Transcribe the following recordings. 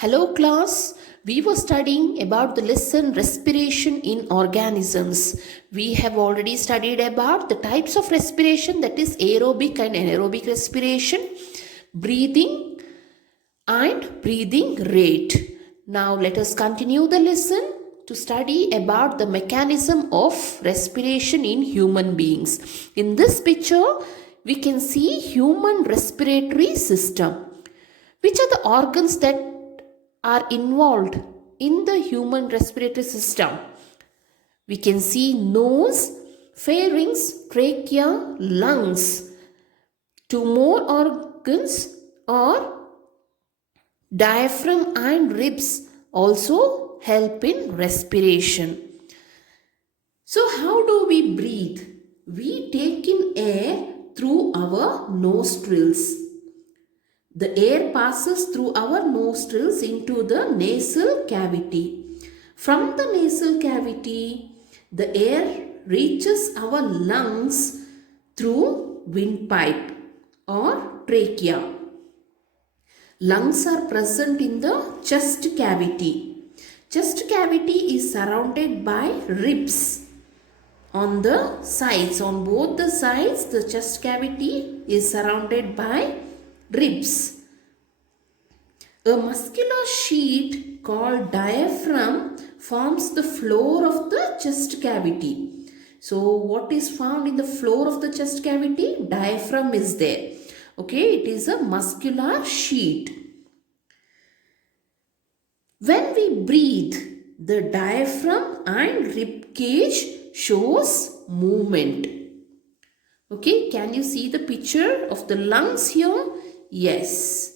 Hello class, we were studying about the lesson respiration in organisms. We have already studied about the types of respiration, that is aerobic and anaerobic respiration, breathing and breathing rate. Now let us continue the lesson to study about the mechanism of respiration in human beings. In this picture, we can see human respiratory system. Which are the organs that are involved in the human respiratory system? We can see nose, pharynx, trachea, lungs. Two more organs are diaphragm and ribs also help in respiration. So how do we breathe? We take in air through our nostrils. The air passes through our nostrils into the nasal cavity. From the nasal cavity, the air reaches our lungs through windpipe or trachea. Lungs are present in the chest cavity. Chest cavity is surrounded by ribs. On the sides, on both the sides, the chest cavity is surrounded by ribs. A muscular sheet called diaphragm forms the floor of the chest cavity. So what is found in the floor of the chest cavity? Diaphragm is there. Okay, it is a muscular sheet. When we breathe, the diaphragm and rib cage shows movement. Okay, can you see the picture of the lungs here? Yes.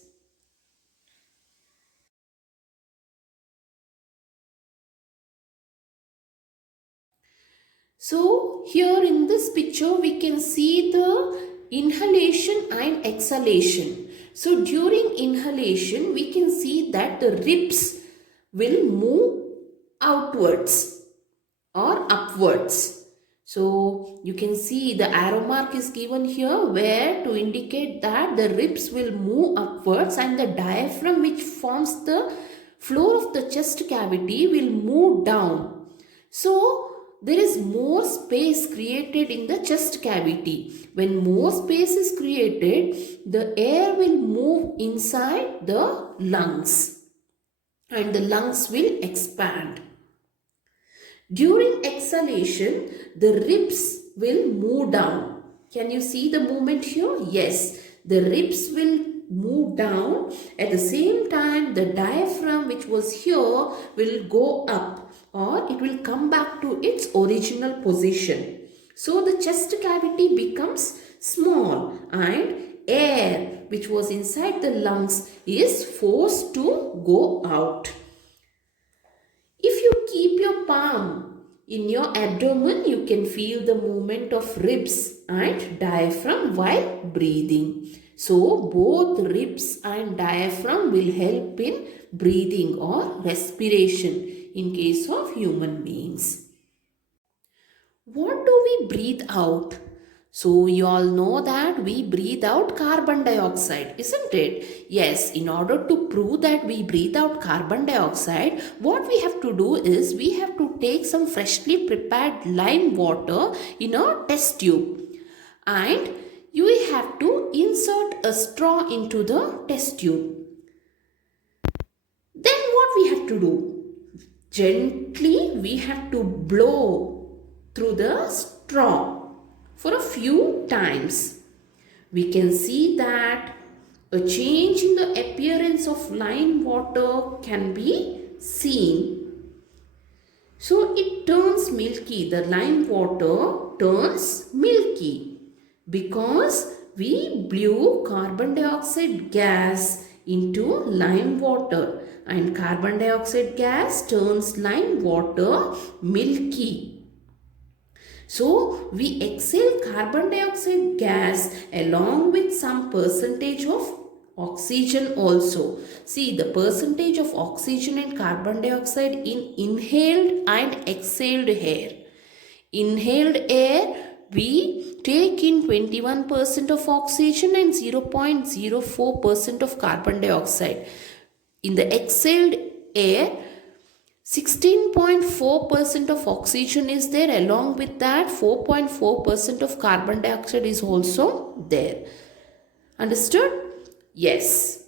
So here in this picture we can see the inhalation and exhalation. So during inhalation we can see that the ribs will move outwards or upwards. So you can see the arrow mark is given here where to indicate that the ribs will move upwards and the diaphragm, which forms the floor of the chest cavity, will move down. So there is more space created in the chest cavity. When more space is created, the air will move inside the lungs and the lungs will expand. During exhalation, the ribs will move down. Can you see the movement here? Yes, the ribs will move down. At the same time, the diaphragm, which was here, will go up, or it will come back to its original position. So the chest cavity becomes small and air, which was inside the lungs, is forced to go out. If you keep your palm in your abdomen, you can feel the movement of ribs and diaphragm while breathing. So both ribs and diaphragm will help in breathing or respiration in case of human beings. What do we breathe out? So you all know that we breathe out carbon dioxide, isn't it? Yes, in order to prove that we breathe out carbon dioxide, what we have to do is we have to take some freshly prepared lime water in a test tube, and you have to insert a straw into the test tube. Then what we have to do? Gently we have to blow through the straw for a few times. We can see that a change in the appearance of lime water can be seen. So it turns milky. The lime water turns milky because we blew carbon dioxide gas into lime water, and carbon dioxide gas turns lime water milky. So we exhale carbon dioxide gas along with some percentage of oxygen also. See the percentage of oxygen and carbon dioxide in inhaled and exhaled air. Inhaled air, we take in 21% of oxygen and 0.04% of carbon dioxide. In the exhaled air, 16.4% of oxygen is there. Along with that, 4.4% of carbon dioxide is also there. Understood? Yes.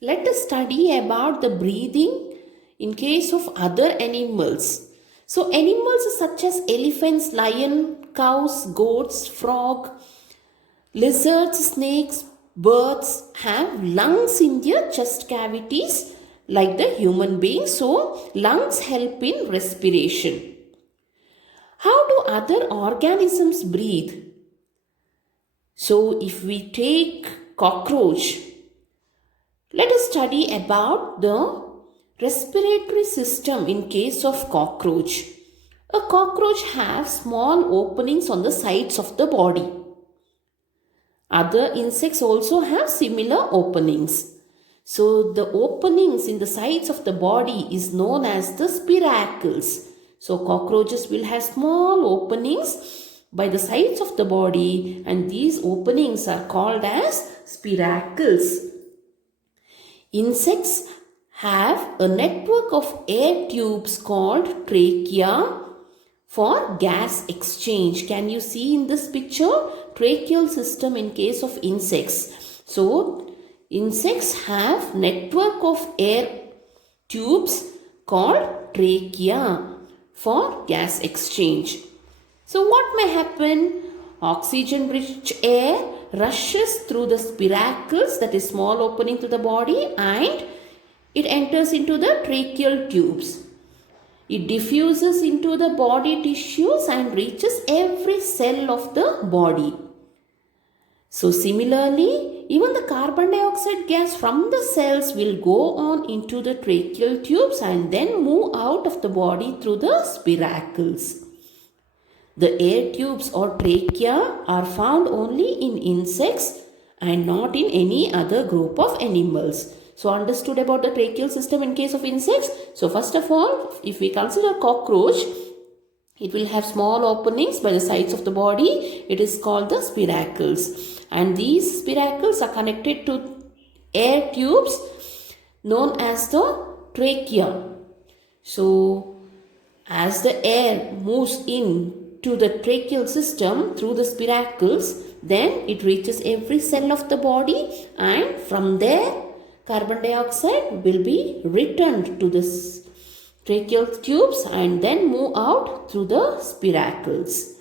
Let us study about the breathing in case of other animals. So animals such as elephants, lion, cows, goats, frog, lizards, snakes, birds have lungs in their chest cavities like the human being. So lungs help in respiration. How do other organisms breathe? So if we take cockroach, let us study about the respiratory system in case of cockroach. A cockroach has small openings on the sides of the body. Other insects also have similar openings. So the openings in the sides of the body is known as the spiracles. So cockroaches will have small openings by the sides of the body, and these openings are called as spiracles. Insects have a network of air tubes called trachea for gas exchange. Can you see in this picture? Tracheal system in case of insects. So insects have network of air tubes called trachea for gas exchange. So what may happen? Oxygen rich air rushes through the spiracles, that is small opening to the body, and it enters into the tracheal tubes. It diffuses into the body tissues and reaches every cell of the body. So similarly, even the carbon dioxide gas from the cells will go on into the tracheal tubes and then move out of the body through the spiracles. The air tubes or trachea are found only in insects and not in any other group of animals. So understood about the tracheal system in case of insects. So first of all, if we consider cockroach, it will have small openings by the sides of the body. It is called the spiracles. And these spiracles are connected to air tubes known as the trachea. So as the air moves in to the tracheal system through the spiracles, then it reaches every cell of the body, and from there carbon dioxide will be returned to the tracheal tubes and then move out through the spiracles.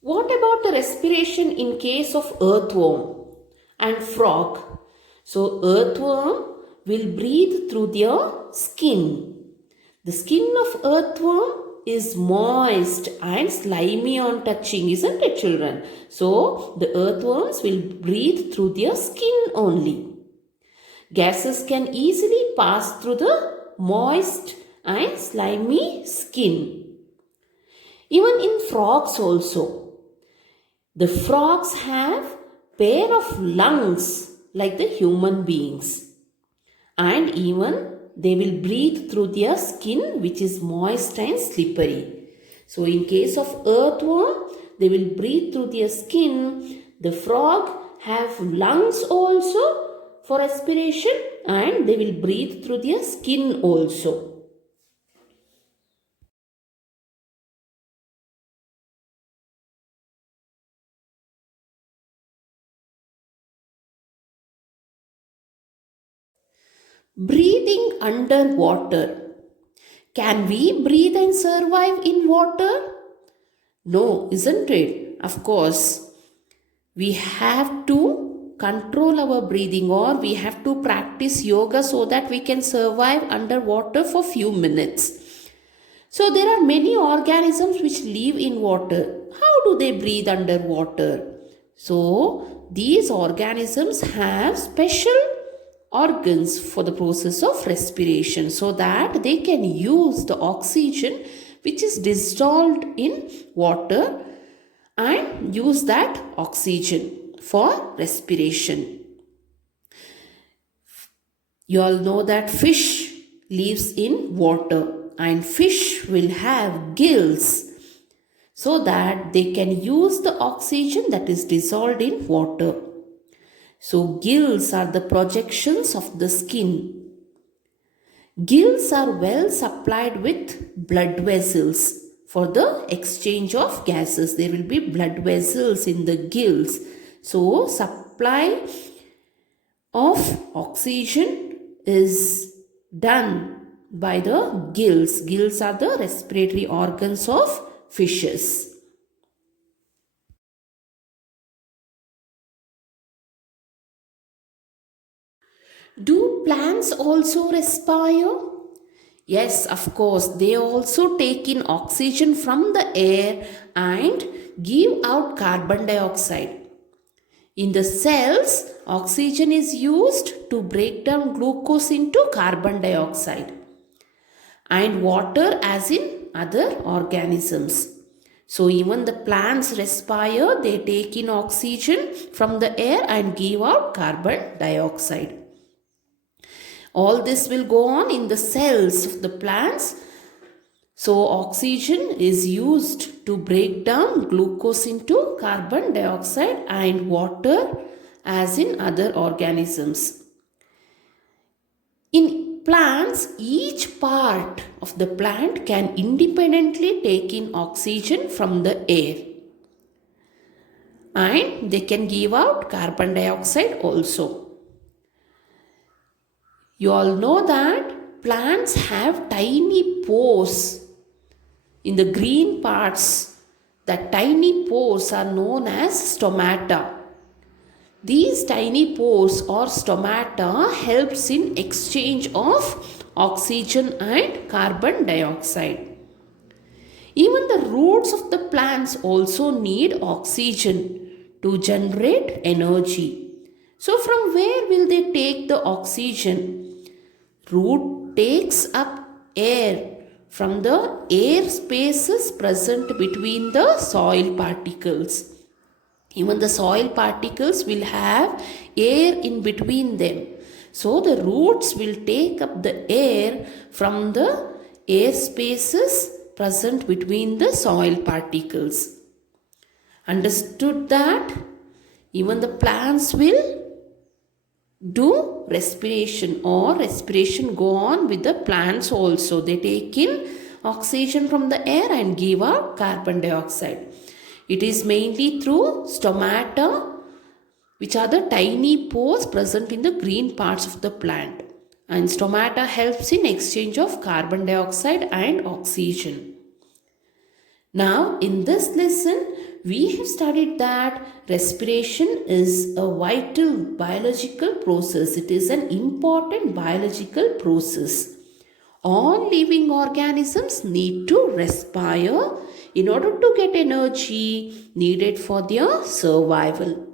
What about the respiration in case of earthworm and frog? So earthworm will breathe through their skin. The skin of earthworm is moist and slimy on touching, isn't it, children? So the earthworms will breathe through their skin only. Gases can easily pass through the moist and slimy skin. Even in frogs also. The frogs have pair of lungs like the human beings, and even they will breathe through their skin, which is moist and slippery. So in case of earthworm, they will breathe through their skin. The frog have lungs also for respiration, and they will breathe through their skin also. Breathing underwater. Can we breathe and survive in water? No, isn't it? Of course, we have to control our breathing, or we have to practice yoga so that we can survive underwater for few minutes. So there are many organisms which live in water. How do they breathe underwater? So these organisms have special organs for the process of respiration so that they can use the oxygen which is dissolved in water and use that oxygen for respiration. You all know that fish lives in water, and fish will have gills. so that they can use the oxygen that is dissolved in water. So gills are the projections of the skin. Gills are well supplied with blood vessels for the exchange of gases. There will be blood vessels in the gills. So supply of oxygen is done by the gills. Gills are the respiratory organs of fishes. Do plants also respire? Yes, of course, they also take in oxygen from the air and give out carbon dioxide. In the cells, oxygen is used to break down glucose into carbon dioxide and water as in other organisms. So even the plants respire, they take in oxygen from the air and give out carbon dioxide. All this will go on in the cells of the plants. So oxygen is used to break down glucose into carbon dioxide and water as in other organisms. In plants, each part of the plant can independently take in oxygen from the air and they can give out carbon dioxide also. You all know that plants have tiny pores in the green parts. The tiny pores are known as stomata. These tiny pores or stomata helps in exchange of oxygen and carbon dioxide. Even the roots of the plants also need oxygen to generate energy. So from where will they take the oxygen? Root takes up air from the air spaces present between the soil particles. Even the soil particles will have air in between them. So the roots will take up the air from the air spaces present between the soil particles. Understood that? Even the plants will do respiration, or respiration go on with the plants also. They take in oxygen from the air and give out carbon dioxide. It is mainly through stomata, which are the tiny pores present in the green parts of the plant. And stomata helps in exchange of carbon dioxide and oxygen. Now in this lesson, we have studied that respiration is a vital biological process. It is an important biological process. All living organisms need to respire in order to get energy needed for their survival.